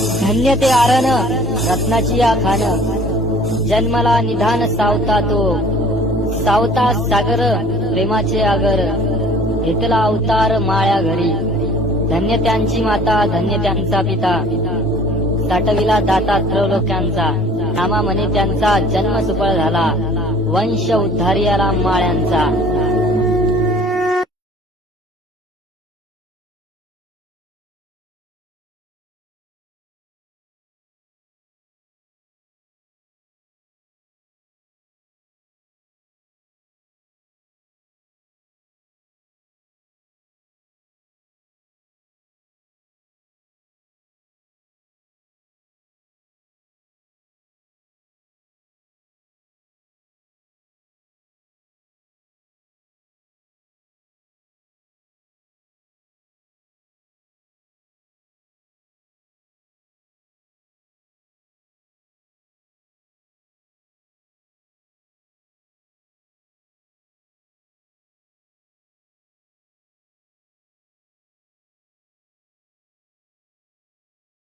धन्य ते आरण रत्नाची या खान जन्मला निधान सावता तो. सावता सागर प्रेमाचे आगर. घेतला अवतार माळ्या घरी. धन्य त्यांची माता धन्य त्यांचा पिता. साठविला दाता त्रैलोक्यांचा नामा म्हणे त्यांचा जन्म सुफळ झाला. वंश उद्धारी आला माळ्यांचा.